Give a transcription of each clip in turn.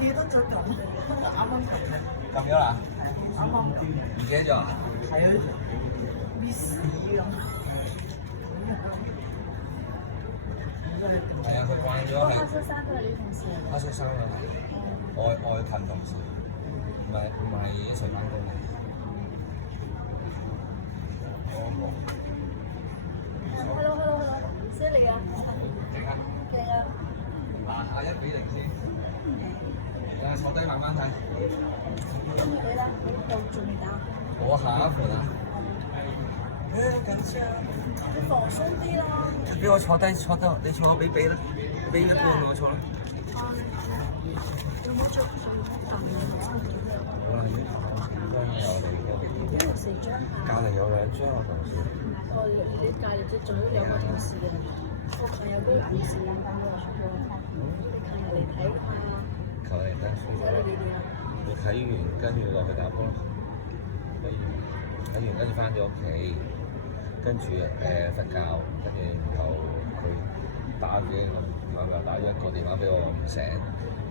記得咗撳，啱啱撳嘅。撳咗啦？啱啱撳。唔記得咗啊？係啊，miss 咁。係啊，佢關咗係。他是三個女同事。他是三個外勤同事，唔係上班工嘅。Hello，犀利啊！勁啊！勁啊！嗱，下1-0先。坐低慢慢睇。跟住你啦，你仲未打？我下一盤啊！緊張。你放鬆啲啦。俾我坐低，你坐俾啦，俾一半我坐啦。有冇做飯啊？好啦，隔離有兩張我同事。你隔離即仲有兩個同事嘅，我朋友都同事咁喎，琴日嚟睇下。求你得舒服啦！我睇完跟住落去打波咯，睇完跟住翻咗屋企，跟住瞓覺，跟住然後佢打幾咁，打咗一個電話俾我唔醒，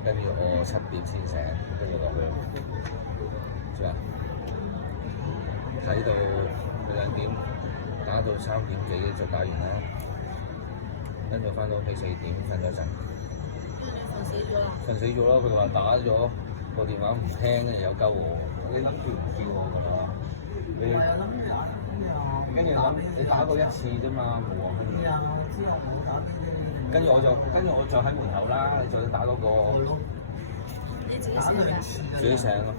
跟住我7點先醒，跟住落去做咩？睇到2點，打到3點幾就打完啦，跟住翻到屋企4點瞓咗陣。瞓死咗啦！佢話打咗個電話唔聽，跟住有鳩我，你諗住唔叫我㗎嘛？跟住諗你打過1次啫嘛，冇啊。跟住我就喺門口啦，你仲要打嗰個。你自己醒㗎？自己醒咯，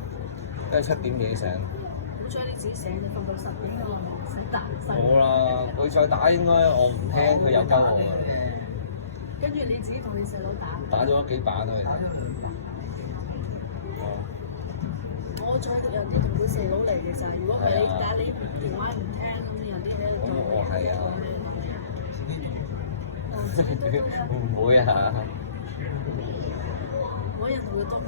跟住7點幾醒。好彩你自己醒，你瞓到10點㗎嘛，醒大瞓。冇啦，佢再打應該我唔聽，佢有鳩我㗎。跟住你自己同你細佬打。打咗幾板啊？我再人哋同佢細佬嚟嘅咋，如果唔係你打你電話唔聽咁，人哋喺度做。我係啊。唔會啊！嗰人同佢多溝。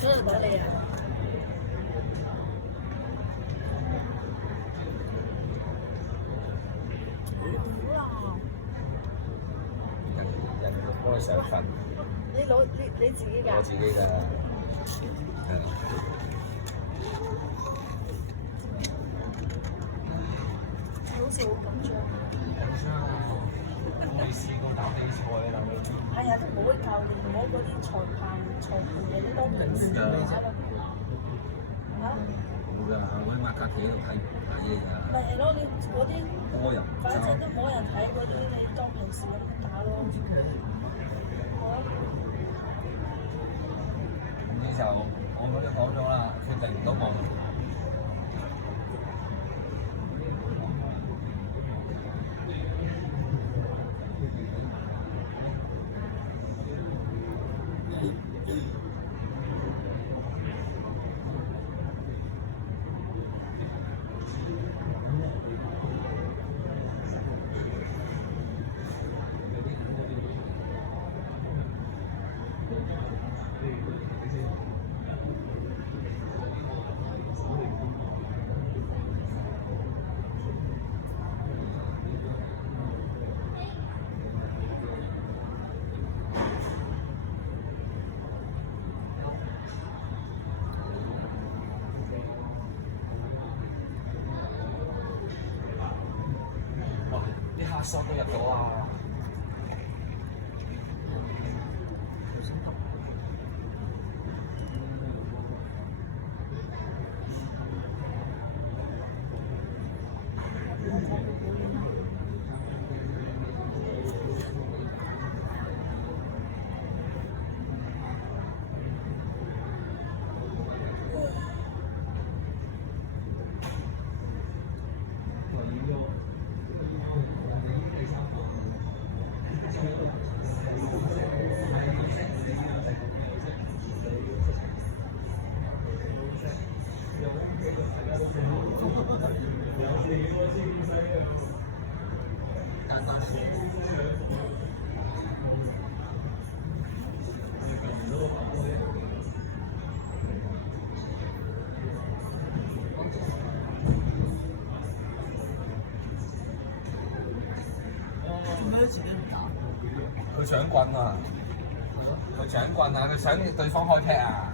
所以打你啊！人幫佢上瞓。你自己㗎？我自己㗎，係。好似好緊張。緊張啊！未試過打比賽啊，哎呀，都唔好教練，唔好嗰啲裁判嘢啲都唔知嘅。嚇？冇㗎，我喺馬甲企喺度睇嘢㗎。咪係咯，你嗰啲多人，反正都冇人睇嗰啲，你當平時咁打咯。呢就我嗰啲講咗啦，決定唔到望。啲索都入到啊！做咩自己唔打？佢掌棍啊！佢掌棍啊！佢想對方開劈啊！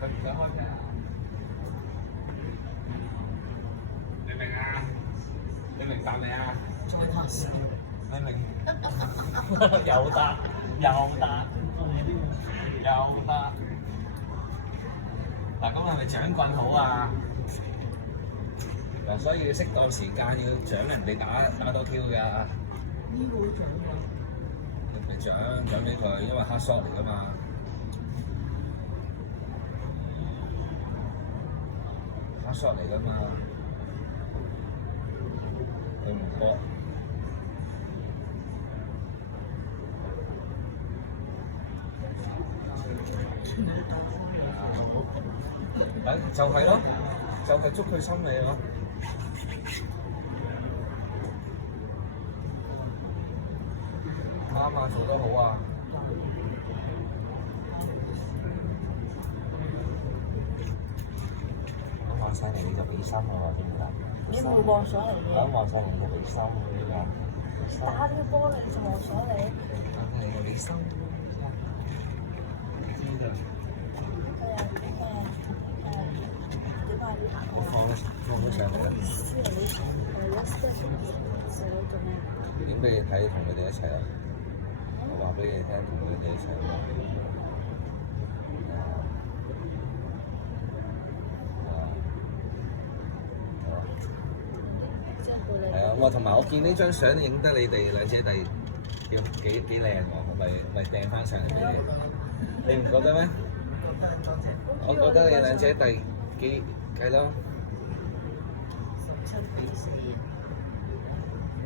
佢唔想開劈啊！你明啊？你明白未啊？再拍攝。你明？又得，又得，又得。嗱，咁係咪掌棍好啊？嗱，所以要適當時間要掌人哋打多 Q 㗎。呢個會獎㗎。你咪獎俾佢，因為黑 shot 嚟㗎嘛。黑 shot 嚟㗎嘛。佢唔搏。就係咯，就係捉佢心理咯。啱啊，做得好啊！咁望上嚟你就俾心啦喎，知唔知啊？你冇望上嚟嘅。咁望上嚟你就俾心㗎。打呢個波你就望上嚟。咁你就俾心。知㗎。放咗上嚟啦。點俾你睇？同佢哋一齊啊！我話俾你聽，同佢哋一齊啊！係啊！哇！同埋我見呢張相影得你哋兩姐弟幾靚喎，咪掟翻上嚟俾你。你唔覺得咩？我覺得你兩姐弟幾係咯。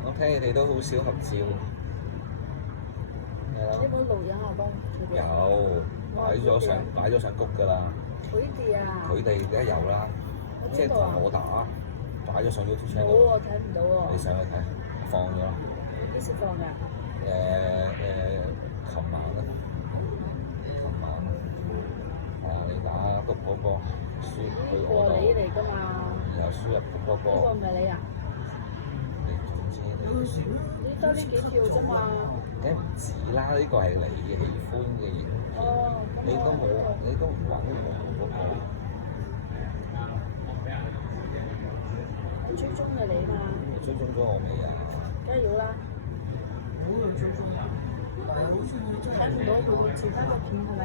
我睇你哋都好少合照。你冇錄影啊，幫佢哋。有擺咗上谷㗎啦。佢哋啊。佢哋而家有啦，即係同我打擺咗上 YouTube channel。冇喎，睇唔到喎。你上去睇，放咗。幾時放㗎？琴晚啦。琴晚。你打篤嗰個輸去我度。你嚟㗎嘛？然後輸入篤嗰個。呢個唔係你啊？你得呢幾票啫嘛？梗唔止啦，呢個係你嘅喜歡嘅影片，你都冇，你都唔揾我嗰個。我追蹤嘅你嘛？追蹤咗我未啊？梗係要啦。好有追蹤啊！但係好似睇唔到佢其他嘅片係咪？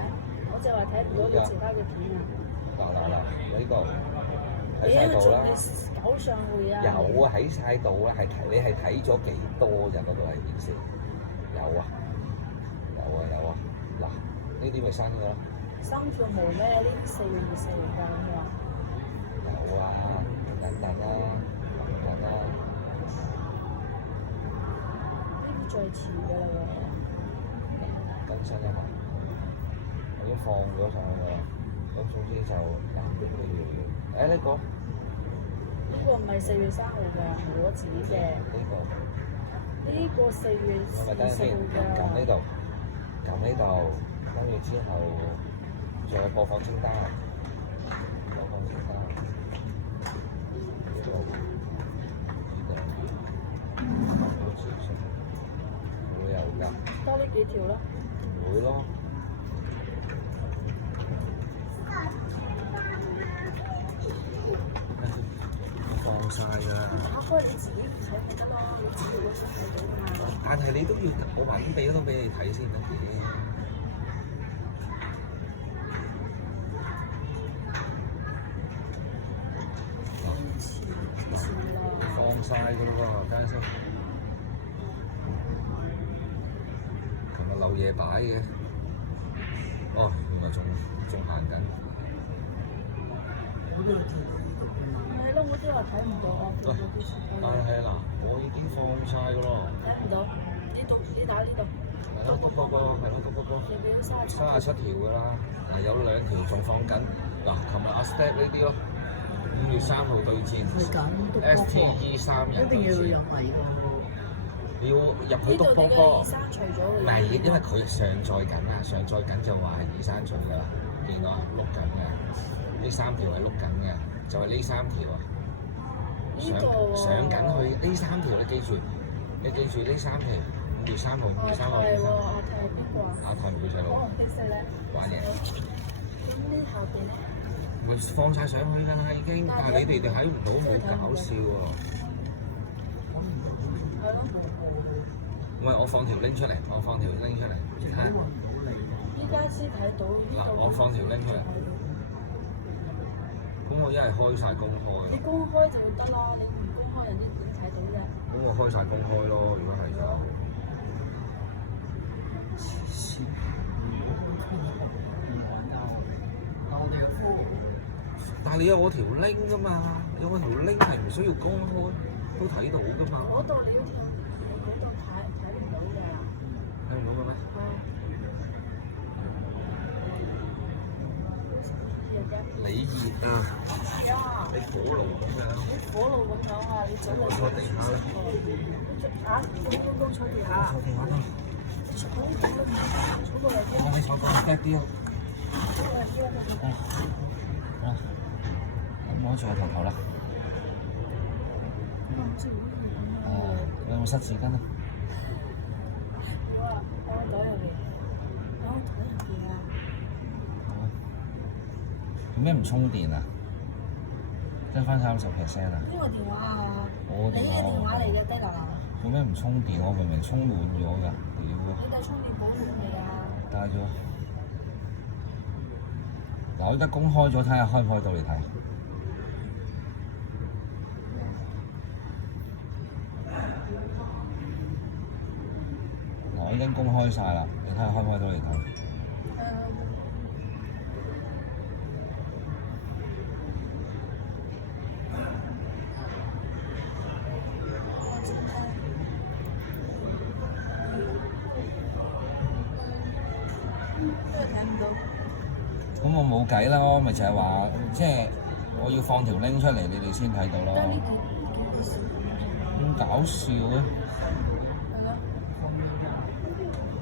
我就話睇唔到佢其他嘅片啊。嗱，呢個喺晒度啦。搞上會啊！有啊，喺晒度啦，你係睇咗幾多啫？嗰度係電視。有啊，嗱，呢啲咪刪咗咯。3條毛咩？呢啲4月㗎咁話。有啊，等等啦。呢啲最遲㗎啦喎。更新啊嘛，我已經放咗上去啦。咁總之就呢個月，呢個。呢個唔係4月3號㗎，我自己嘅。呢個4月4號㗎。撳呢度，跟住之後仲有播放清單。會有㗎。多呢幾條咯。會咯。放晒㗎啦！打開你自己睇咪得咯，你自己會想睇到嘛。但係你都要我揾俾都俾你睇先得嘅。放晒㗎啦喎，間先。琴日漏夜擺嘅。哦，原來仲行緊。係咯，我都話睇唔到啊！係嗱，我已經放晒㗎咯。睇唔到，你打呢度。係咯，篤嗰個。你俾37 37條㗎啦，有2條仲放緊。嗱，琴日阿 Step 呢啲咯，5月3號對戰，STE 3人對戰。一定要入圍㗎。要入去篤波波。刪除咗㗎。唔係，因為佢上載緊啊，上載緊就話係刪除㗎啦，見到啊，碌緊嘅，呢3條係碌緊嘅，就係呢3條啊。上緊去呢3條，你記住呢3條。5月3號，5月3號係喎，我睇係邊個啊？阿台妹細可佬能識食咧。玩嘢，咁呢後邊咧？咪放晒上去㗎啦已經，但係你哋睇唔到，好搞笑喎！係咯。喂，我放條 link 出嚟，我放條 link 出嚟，睇下。依家先睇到。嗱，我放條 link 出嚟。咁我一係開晒公開。你公開就得啦，你唔公開人哋點睇到啫？咁我開晒公開咯，如果係就。但係你有我條 link 㗎嘛？有我條 link 係唔需要公開都睇到㗎嘛？嗰度你嗰條，嗰度睇唔到㗎。睇唔到嘅咩？你熱啊！呀！你火爐咁樣。你火爐咁樣啊！你整個坐地下。嚇？都坐地下。坐地下啦。我可唔可以坐個 step 啲啊？好，摸住我頭頭啦。有冇濕紙巾啊？做咩唔充電啊？得翻30%啊？呢個電話啊，我你呢個電話嚟就得㗎啦。做咩唔充電？我明明充滿咗㗎，屌！你帶充電寶未啊？帶咗。嗱，我而家公開咗，睇下開唔開到嚟睇。嗱，我已經公開晒啦，你睇下開唔開到嚟睇。咁我冇計啦，咪就係話，即係我要放條 link 出嚟，你哋先睇到咯。咁搞笑嘅！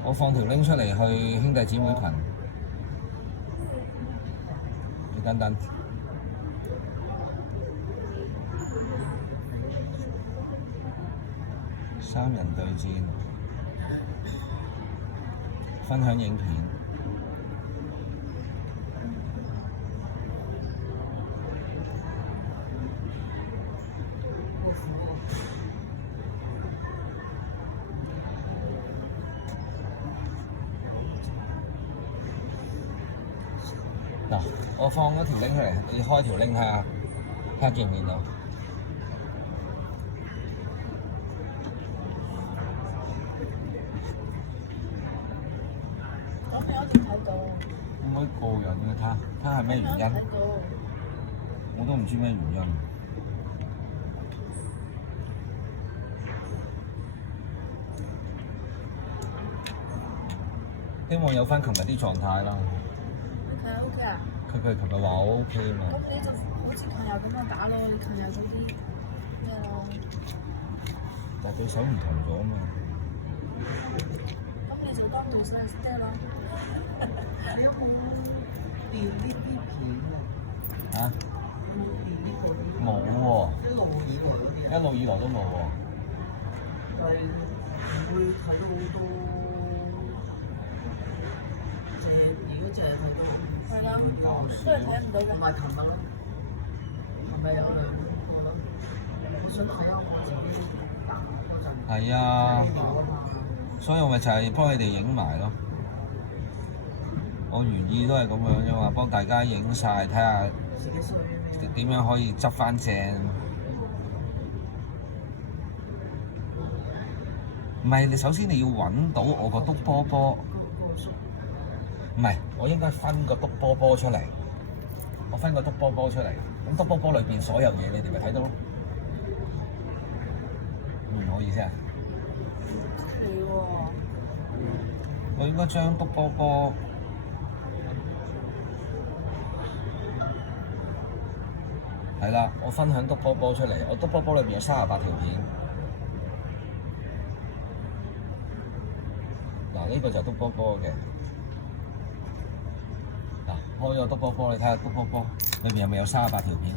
我放條 link 出嚟去兄弟姊妹群，你等等。3人對戰，分享影片。嗱，我放嗰條 link 出嚟，你開條 link 睇下，睇下見唔見到？我邊有點睇到？可唔可以過癮嘅？睇下係咩原因？睇到。我都唔知咩原因。希望有翻琴日啲狀態啦。係 OK 啊？佢琴日話我 OK 啊嘛。咁你就好似琴日咁樣打咯，你琴日嗰啲咩咯？但對手唔同咗啊嘛。咁你就當做細聲咯。你有冇電呢啲片啊？嚇？冇喎。一路以來都冇喎。係會睇到好多，如果淨係睇到，係啦，都係睇唔到嘅。同埋琴日咯，係咪有2個咯？我想睇下我自己打嗰陣。係啊，所以我咪就係幫你哋影埋咯。我原意都係咁樣啫嘛，幫大家影晒，睇下點樣可以執翻正。唔係，你首先你要揾到我個篤波波，唔係，我應該分個篤波波出嚟。我分個篤波波出嚟，咁篤波波裏邊所有嘢你哋咪睇到咯。唔好意思啊。係喎。我應該將篤波波係啦，我分享篤波波出嚟，我篤波波裏邊有38條片。嗱，呢個就係篤波波嘅。嗱，開咗篤波波，你睇下篤波波裏邊有咪有38條片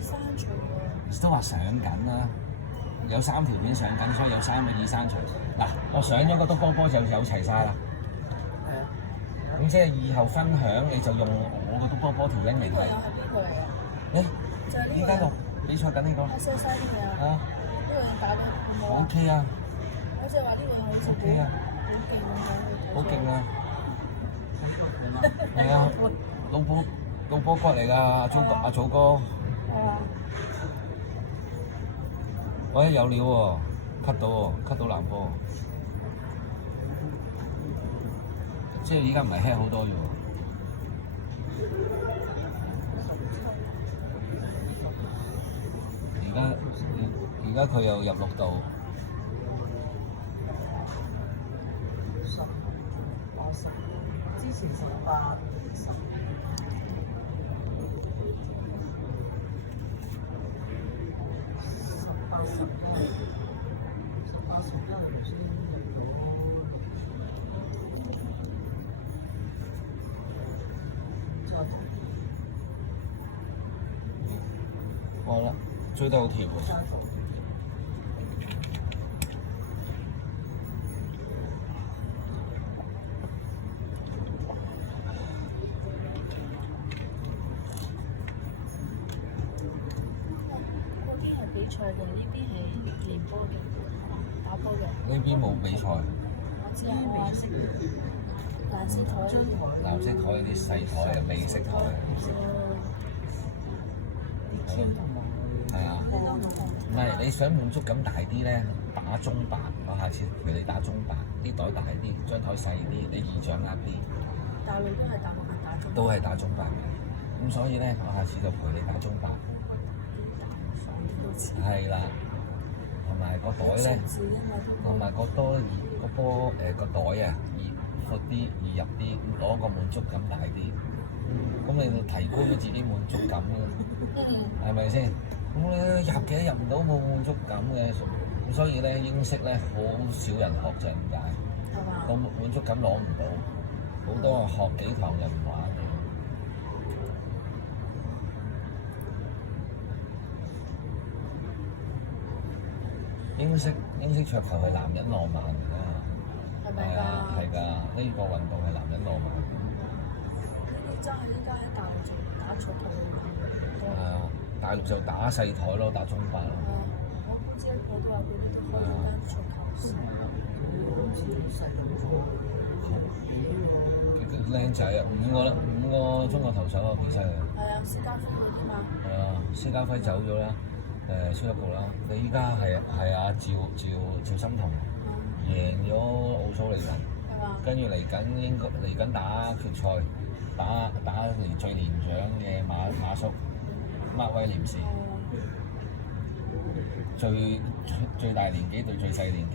？21刪除喎。都話上緊啦，有3條片上緊，所以有3個已刪除。嗱，我上咗個篤波波就有齊晒啦。係啊。咁即係以後分享你就用我個篤波波條 link 嚟睇。呢個又係邊個嚟㗎？就係呢個。依家錄比賽緊呢個。係 set 晒啲嘢啊！啊呢個你打得好唔好啊？ ，OK 啊好似話呢個好似好，OK 啊，好勁啊！係啊，老波骨嚟㗎，阿祖哥。係啊。喂，有料喎，cut 到喎，cut 到藍波。即係依家唔係 hit 好多啫喎。而家佢又入6度。之前18、10。哇啦，追得好貼喎。比賽嘅呢邊係練波嘅，打波嘅。呢邊冇比賽。我知啊，藍色台。藍色台啲細台啊，美式台。係啊。唔係你想滿足感大啲咧，打中白。我下次陪你打中白，啲袋大啲，張台細啲，你易掌握啲。大陸都係打中白。都係打中白嘅，咁所以咧，我下次就陪你打中白。係啦，同埋個袋咧，同埋個波個袋啊，闊啲，易入啲，攞個滿足感大啲。咁你會提高咗自己滿足感嘅，係咪先？咁咧入嘅入唔到冇滿足感嘅，咁所以咧英式咧好少人學就係點解？個滿足感攞唔到，好多人學幾堂就唔玩嘅。英式桌球係男人浪漫嚟㗎，係啊，係㗎，呢個運動係男人浪漫。呢啲真係依家喺大陸做打桌球大陸就打細台咯，打中白咯。我公司我都話佢哋可以打桌球。靚仔啊，5個中國投手啊，幾犀利。係啊，施家輝嗰啲嘛。係啊，施家輝走咗啦。超一局啦！你依家係趙心彤贏咗奧蘇利文，跟住嚟緊打決賽，打年最年長嘅馬叔麥威廉士，最大年紀對最細年紀。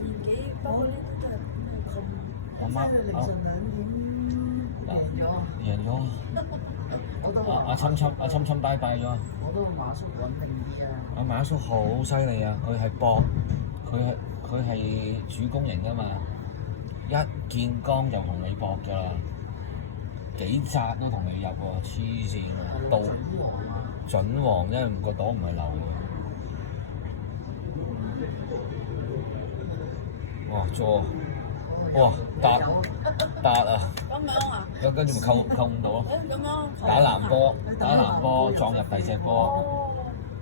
年紀不過呢啲都係咁。贏咗。阿侵拜拜咗。我都馬叔穩定啲啊！阿馬叔好犀利啊！佢係搏，佢係主攻型㗎嘛，一見光就同你搏㗎啦，幾紮都同你入喎，黐線喎，到準王，因為個朵唔係流嘅。哇！做哇達啊！咁樣啊？跟住咪扣唔到咯。咁樣。打藍波撞入第二隻波。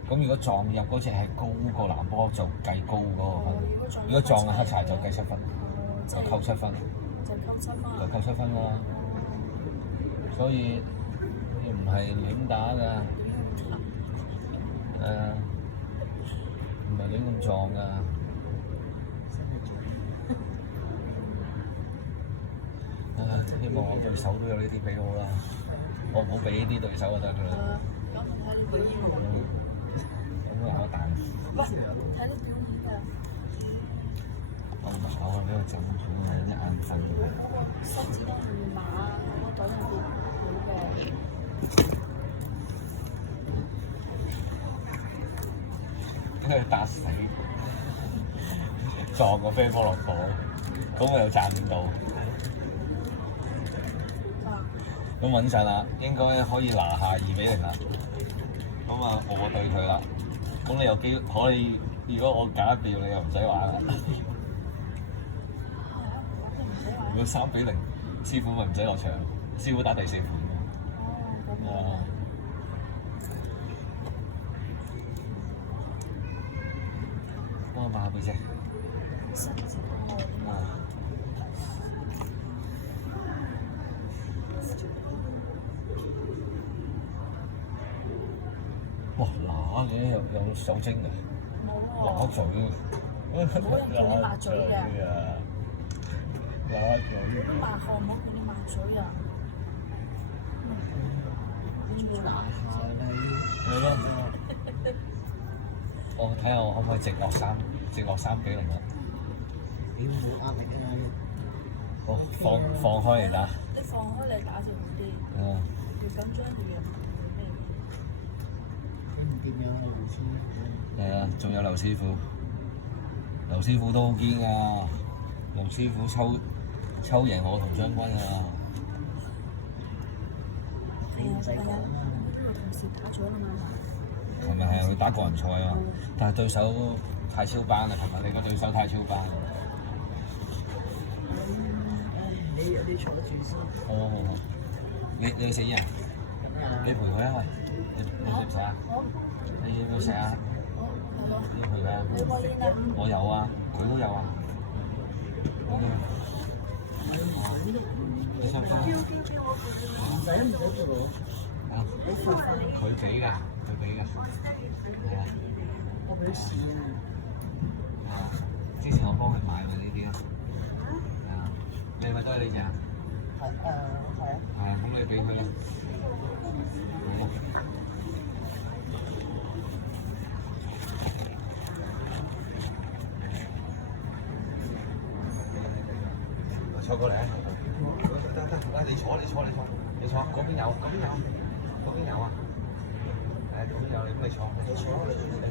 咁如果撞入嗰隻係高過藍波就計高嗰個分。如果撞黑柴就計7分，就扣7分。就扣7分啦。所以唔係亂打㗎。唔係亂咁撞㗎。希望我對手都有呢啲俾我啦，我唔好俾呢啲對手就得㗎啦。咁我彈。喂，睇你表演㗎。我唔考啊，俾佢整盤啊，一眼瞓㗎。身子都係馬，我隊入邊好嘅。俾佢打死，撞個飛波落火，咁我又賺唔到。咁穩陣啦，應該可以拿下2-0啦。咁啊，我對佢啦。咁你有機可以，如果我搞得掂，你又唔使玩啦。如果3-0，師傅咪唔使落場，師傅打第4盤。哦。幫我抹下背脊。哇！乸嘅有手精嘅，乸嘴嘅，冇人同你抹嘴嘅，乸嘴。都抹汗，冇同你抹嘴啊！冇拿下你。係咯。我睇下我可唔可以直落3-0啊？屌冇壓力啊！好，放開嚟打。你放開嚟打就好啲。越緊張越咩？你唔見有劉師傅？係啊，仲有劉師傅，劉師傅都好堅㗎。劉師傅抽贏我同將軍啊！係啊，呢個同事打咗啦嘛。琴日係佢打個人賽啊，但係對手太超班啦！琴日你個對手太超班。你坐得住先。好。你去食煙啊？你陪佢啊！你食唔食啊？你要唔要食啊？要陪佢啊？你有冇煙啊？我有啊，佢都有啊。你想唔想？唔使唔使做啊！佢俾㗎，係啊。我俾錢啊！之前我幫佢買過呢啲啊。係啊，你係咪都係你隻啊？係啊。係啊，咁你俾佢啦。坐過嚟啊！得，你坐，嗰邊有啊！誒，嗰邊有，你過嚟坐，你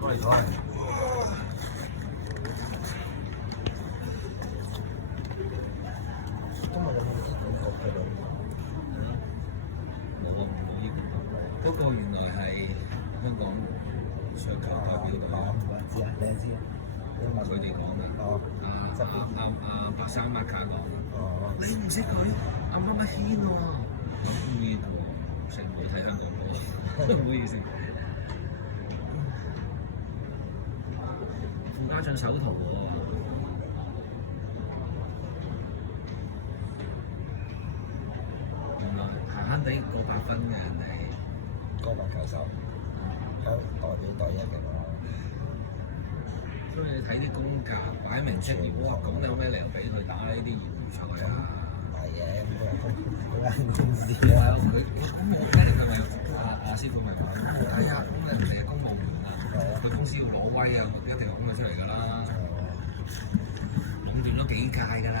過嚟坐。今日有冇啲廣告喺度？冇呢個。嗰個原來係香港桌球代表隊。知啊，你知啊。佢哋講嘅。哦。白衫馬卡講。哦。你唔識佢？乜軒喎？呢個成日睇香港波，唔好意思。附加上手圖喎。原來閒閒地過8分嘅人哋。國民球手，香代表隊一嘅我。所以你睇啲公價擺明職業，咁你有咩理由俾佢打呢啲業餘賽啊？係嘅，嗰間公司係啊，佢我聽佢咪阿師傅咪講，哎呀，咁人哋係公務員啊，佢公司要攞威啊，一定係咁嘅出嚟㗎啦。壟斷咗幾屆㗎啦。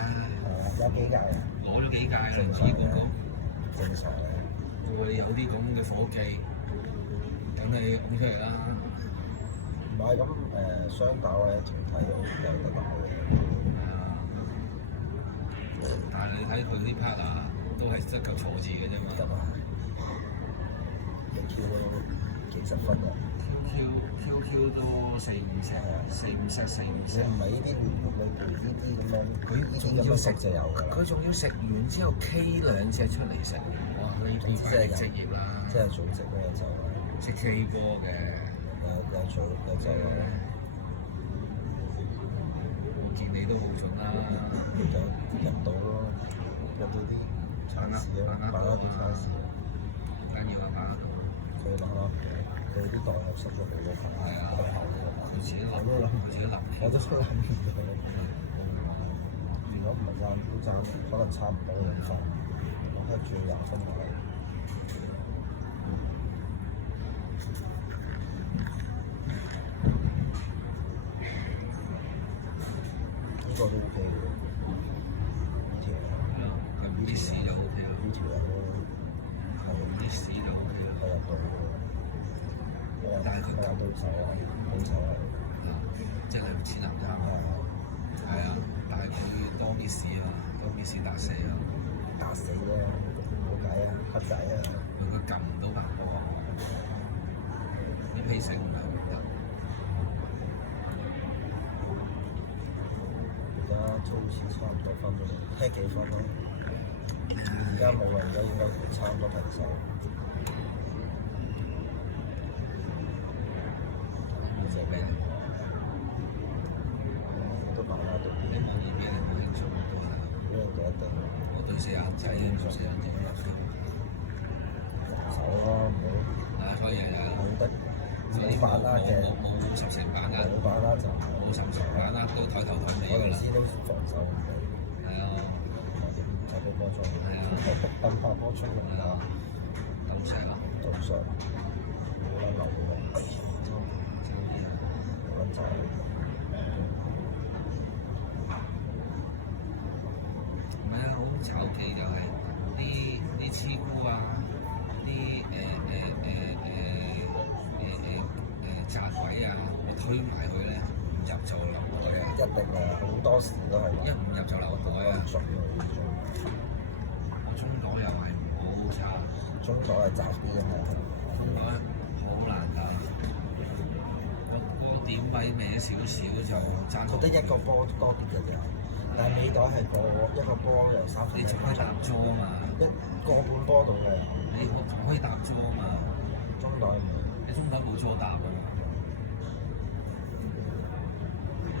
有幾屆啊？攞咗幾屆啦，唔知嗰個。正常嘅。你有啲咁嘅夥計，等你拱出嚟啦。唔係咁雙打或者團體都有得打嘅。但係你睇佢啲 part 啊，都係得夠坐字嘅啫嘛。得啊！你 Q 都幾十分啊 ！QQ 都4-5set。你唔係呢啲聯絡類別呢啲咁樣，佢仲要食就有㗎啦。佢仲要食完之後 K 2隻出嚟食，哇！呢啲快職業啦，即係組織咧就識 K 歌嘅，有組有就我見你都好準啦，入到咯，入到啲測試啊，把握啲測試。緊要啊嘛！佢諗咯，佢啲代入實咗好多份。係啊，佢自己諗，我都諗，我都諗唔到。如果唔係爭都爭，可能差唔多2分，我睇住20分落嚟。呢個都 OK 嘅，呢條佢啲屎就 OK 啦，呢條係啲屎就 OK 啦。入去，但係佢有對手啊，對手係，即係似男仔係啊，但係佢多啲屎啊，多啲屎打死啊，打死啊，冇計啊，黑仔啊，佢撳唔到白波。醒唔係好得。而家都好似差唔多翻到嚟，踢幾分咯？而家冇人，而家應該差唔多平手。要做咩？都麻麻地，你望呢邊係冇興趣都係。呢樣就一定我對四眼仔，做四眼仔入嘅。手咯，唔啊，所以係好冇得冇把握嘅，冇十成把握，冇把握就冇十成把握都抬頭抬尾㗎啦。我哋知都防守唔到，係啊，就個波出嚟，係啊，奔發波出嚟係啊，咁成啊，都上冇得留嘅，穩陣。唔係啊，好籌期就係啲黐菇啊，啲炸鬼啊，我推埋佢咧，唔入就流袋啊！一定啊，好多時都係一唔入就流袋啊！中我中袋又係唔好差，中咗係窄啲嘅嘛，中袋好難打，個點位歪少少就爭覺得一個波多啲嘅啫。但係尾袋係一個波有30你仲可以搭桌啊嘛，一個半波到嘅，你仲可以搭桌啊嘛，中袋唔你中袋冇桌搭㗎嘛，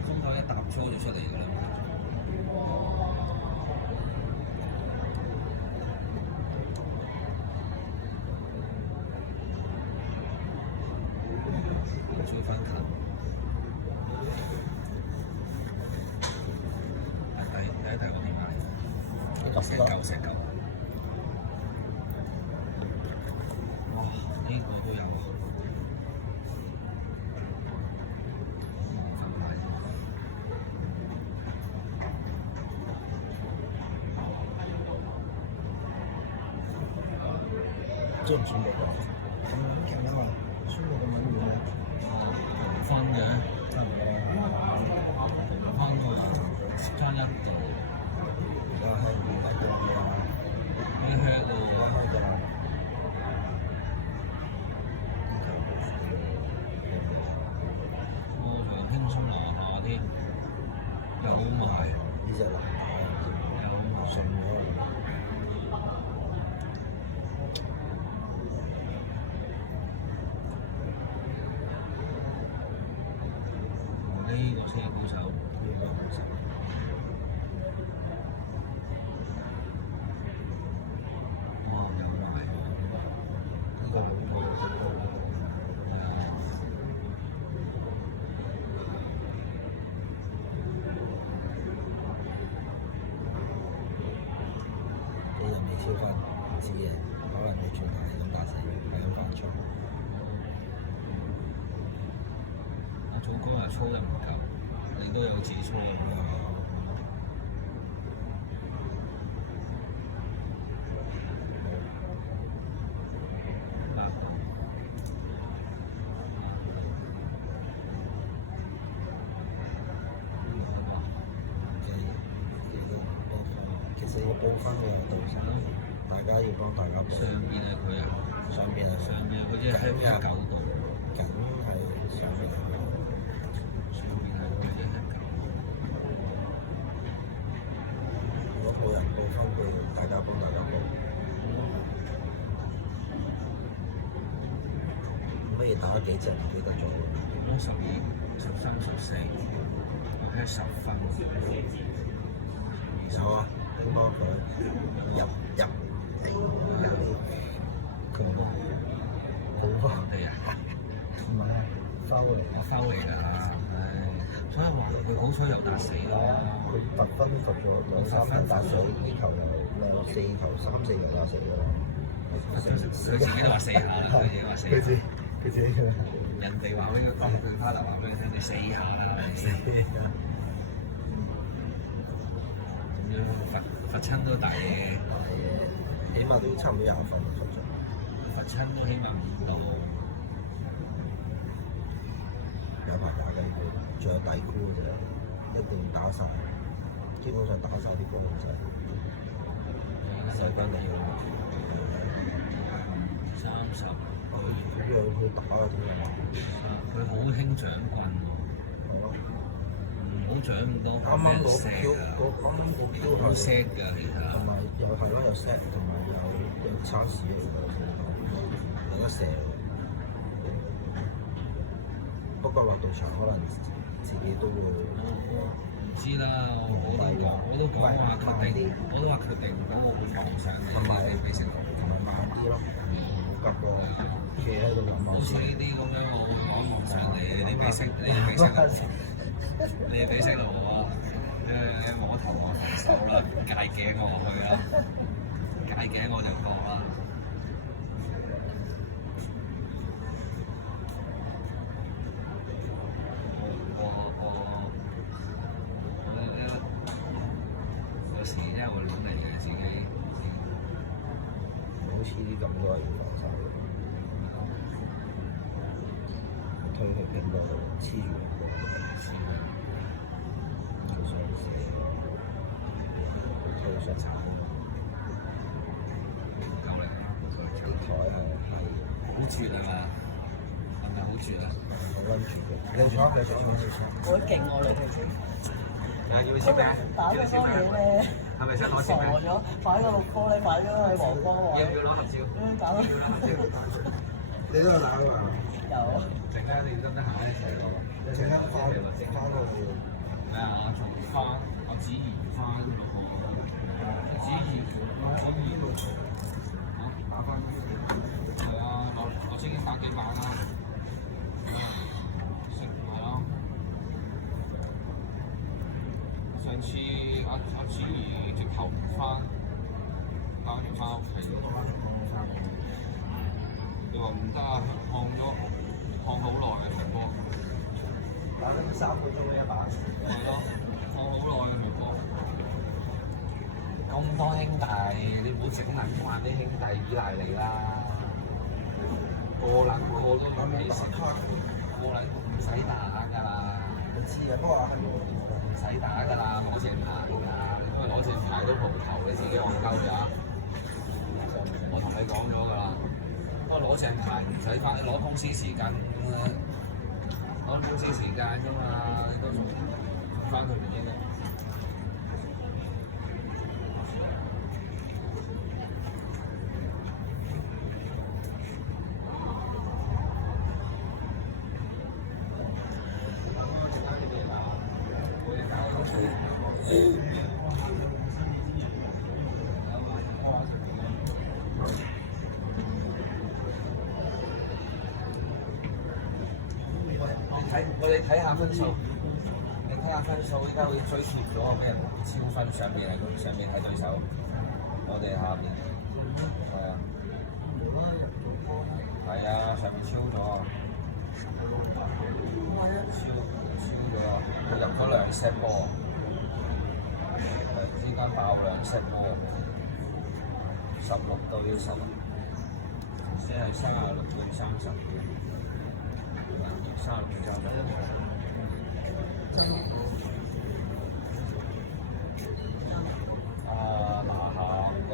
中袋一搭桌就出嚟㗎啦。追翻近，第一題我點買？成嚿成嚿。哇！呢個都有。冇買。準唔準備㗎？強啊嘛，輸到咁樣樣。同分嘅，差唔多。同分喎，差1度。而家係唔係咁樣？呢靴度而家係㗎。仲輕鬆拿下添，有埋，呢隻男有順咗。呢個先係高手。哇！有埋喎，呢個冇你又未超翻，唔知嘅，可能你全係咁打死，係咁犯錯。阿祖哥話操得唔夠，你都有自操喎。其實要報分嘅對手，大家要幫大家報。上邊係佢啊，上邊係上邊係佢即係喺9度，緊係上邊係佢。上邊係佢即係9。如果冇人報分嘅，大家幫大家報。可以打咗幾隻唔記得咗。攞12、13、14，我係10分。有啊，幫佢入，佢好啊，係啊，唔係翻過嚟，我翻嚟㗎啦，唉，所以話佢好彩又打死咯。佢特分都罰咗2、3分打死，呢球又4球3、4球打死咗。佢自己都話4下啦，佢自己話4下。佢自己人哋話俾佢講，佢花頭話俾佢聽，你4下啦，咁樣罰親都大嘢，起碼都差唔多20分罰咗。罰親都起碼5度。有排打緊佢，仲有底箍嘅啫，一定打晒，基本上打晒啲波就係細分嚟嘅。30，讓去打嗰啲啊嘛。佢好興掌棍喎，唔好掌咁多，啱啱攞俾人錫 Q，啊！啱啱個 Q 好係 set 㗎，其實同埋又係啦，有 set 同埋有測試嚟嘅，有得射。不過落到場可能自己都會唔知啦，我都講話決定，我都話決定，咁我會望上你，同埋你俾食我。同埋慢啲咯，唔好急過企喺度望好似呢啲咁樣，我會望上你，你俾食，你俾食我，你俾食我，摸頭我扶手啦，戒頸我去啦，戒頸我就過啦。有時因為我諗嚟嘅自己，好似啲咁都係要防曬，推去邊個度黐住邊個，推上車，推上茶，夠力，啲台係好絕啊嘛，係咪好絕啊？好温住嘅，跟住繼續點樣？好勁喎你哋先。要唔要簽名？打咗多嘢咧，係咪想攞傻簽名？咗，擺個六哥你擺咗去黃哥位，要攞合照？搞到你都有打㗎嘛？有。陣間你得唔得閒一齊攞？你請翻翻過去。係啊，從花，我指移花嗰度，指移咯，打翻。係啊，我先打幾把啦。食係咯。上次阿子怡直頭唔翻，打完翻屋企。你話唔得啊？抗好耐啊，場波。打緊3個鐘一把。係咯，抗好耐啊，場波。咁多兄弟，你唔好整撚慣啲兄弟依賴你啦。個都咁其實，個撚唔使打㗎啦。我知啊，不過係唔使打㗎啦，攞正牌㗎，因為攞正牌都蒲頭，你自己戇鳩咋？我同你講咗㗎啦，不過攞正牌唔使翻，攞公司時間咁啊，攞公司時間㗎嘛，都仲翻去唔應該。我哋睇下分數，你睇下分數，依家會追貼咗俾人超分，上邊係對手，我哋下邊係啊，上面超咗，超咗，佢入咗2 set 波，突然之間爆2 set 波，16-10，先係36-30。啊，嗱下唔該。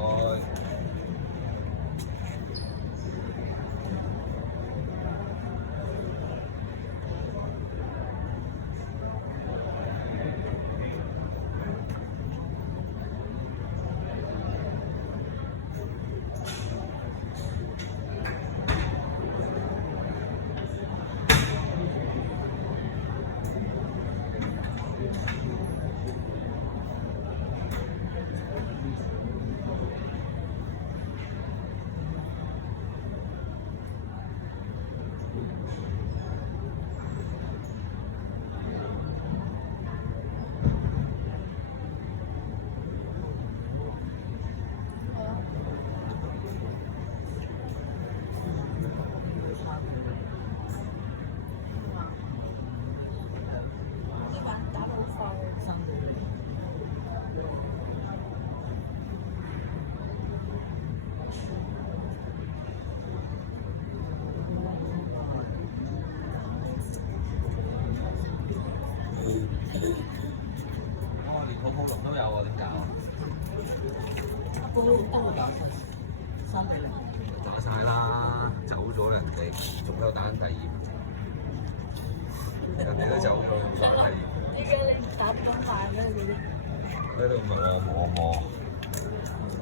仲喺度打緊第二，人哋都走咗打第二，點解你打咁慢嘅你哋？佢喺度磨。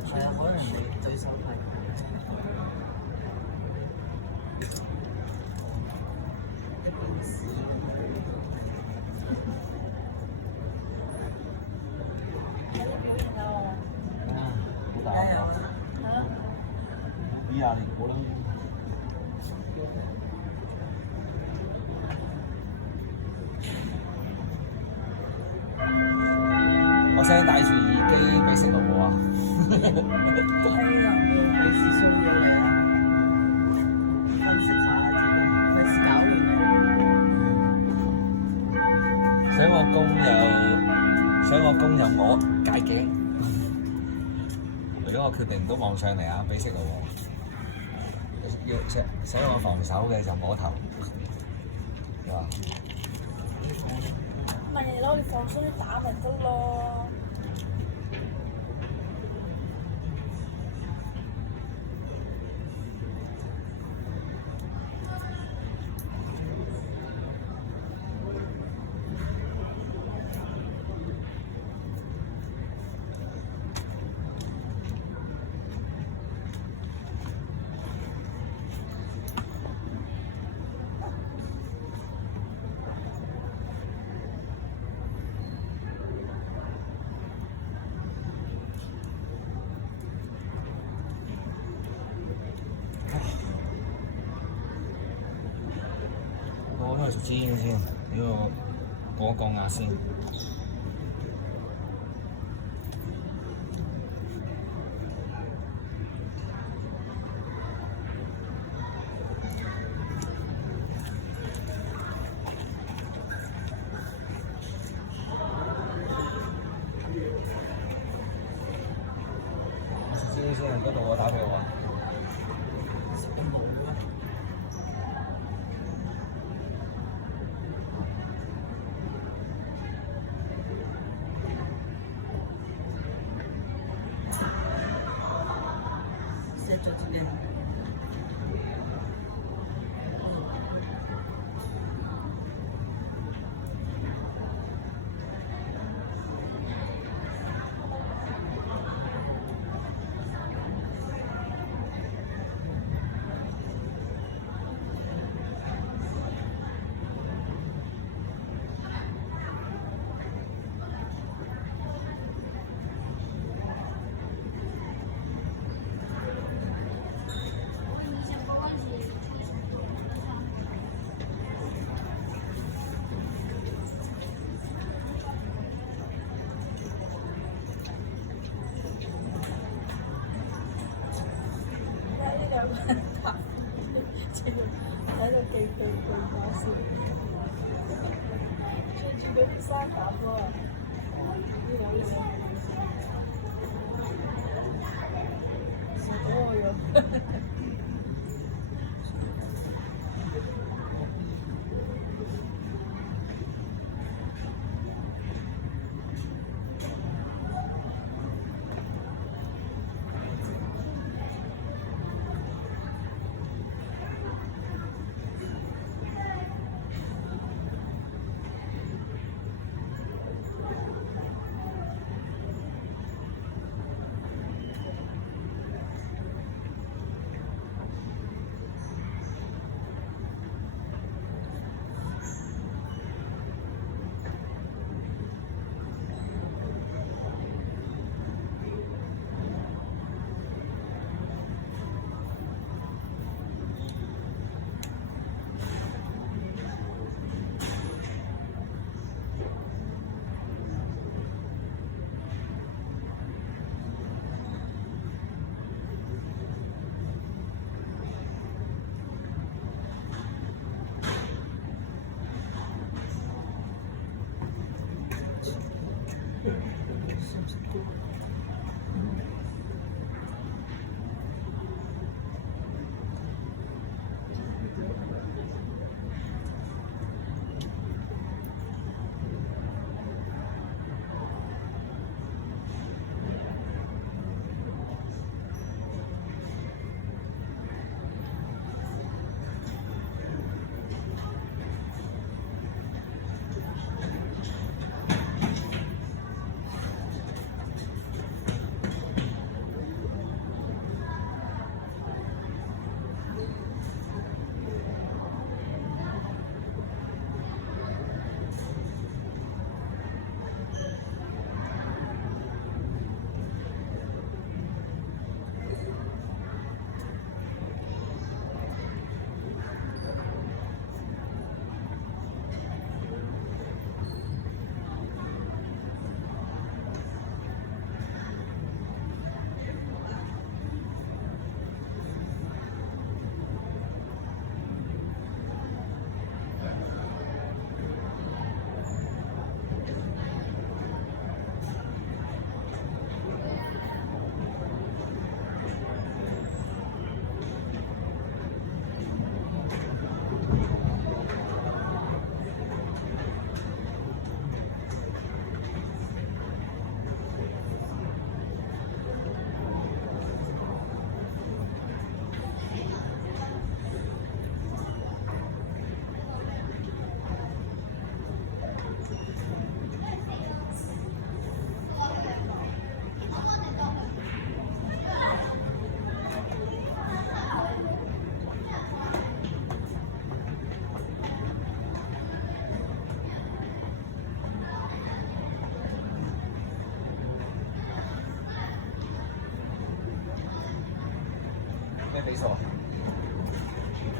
係啊，可能你對手係。好大啊！啲壓力好啦。我使戴住耳機俾食路喎。還是需要嚟啊！分析下這個，費事搞亂。想我工有我戒頸。如果我決定唔到望上嚟啊，俾食路喎。要想我防守嘅就摸頭，係嘛？咪攞你放鬆啲打咪得咯。我開始做煎先，呢個降壓先。煎先，嗰度我打俾我。set 咗自己。喺度記句搞笑，穿住嗰啲衫打波啊！笑咗我又。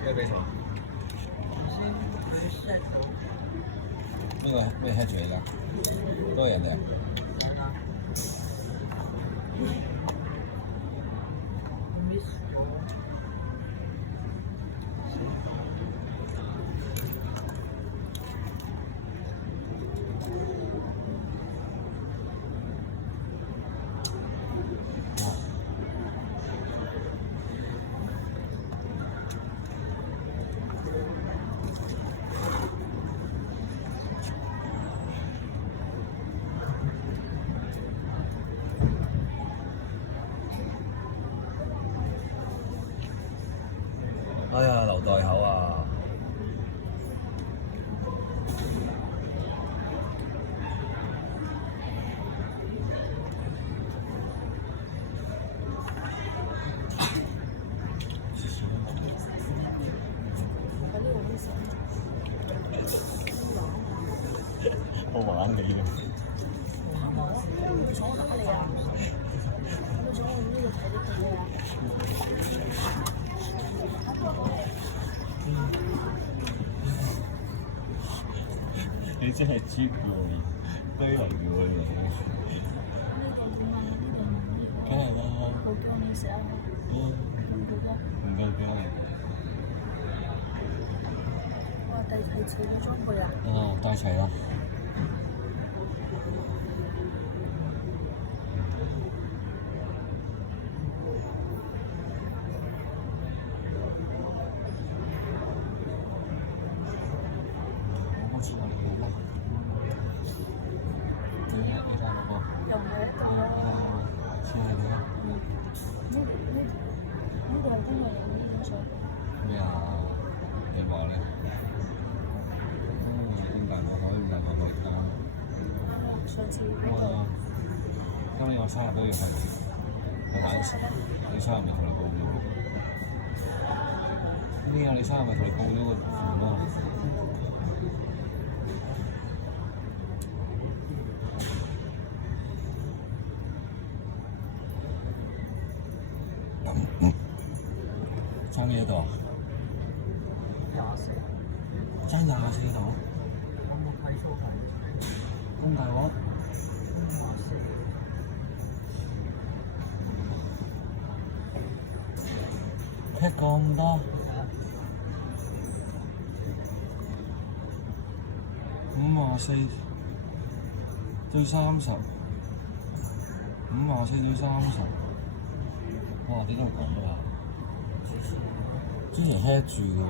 咩比賽？先佢哋 set 到咩 head 住嚟㗎？都係人哋啊？係啦，miss 咗。哎呀，留袋口啊！我玩你啊！想打你啊！我想我呢度睇啲嘢啊！你真係豬過年，堆人過年。梗係啦。好驚你食啊！唔夠多。唔夠幾多？哇！第齊嘅裝備啊！哦，帶齊啦。又係一個。呢度係今日有呢張相。咩啊？你話咧？咁大個可以大個買單。上次嗰個。哇！今年我生日都要去，我玩時，你生日咪同你報咗？今年你生日咪同你報咗個款咯。爭幾多度啊？24。爭24度？我冇睇數㗎。咁大鑊？劈咁多？54對30，54對30，哇！點解會咁啊？之前 head 住嘅喎。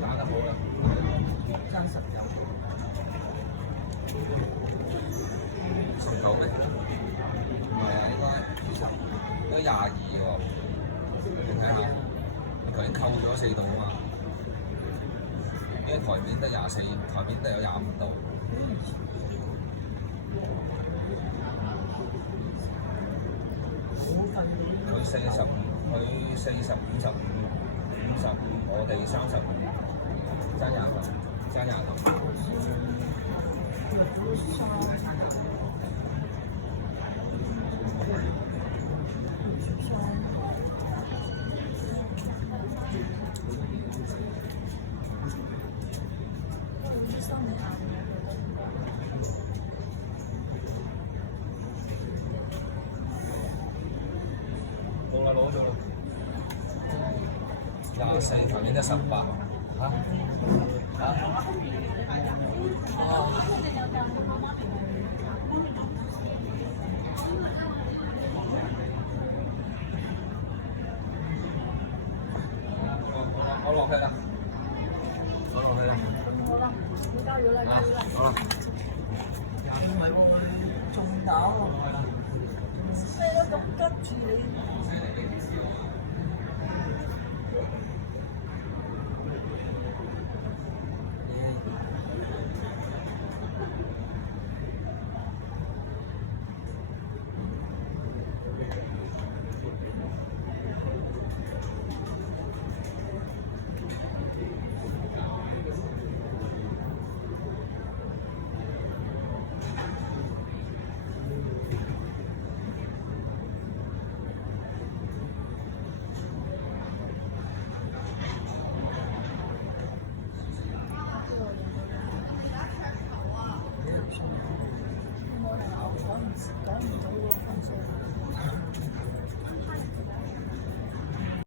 打得好啦，爭10有。19咩？唔係啊，應該22喎。你睇下，頭先扣咗4度啊嘛。因為台面得24，台面得有25度。好佢40，佢40、55、50，我哋35，爭20分，爭20分。到啦，攞咗啦。24頭影得18，嚇我落去啦，我落去啦，好啦，你加油啦，加油啦！好啦。唔係喎，仲有，咩都咁急住你。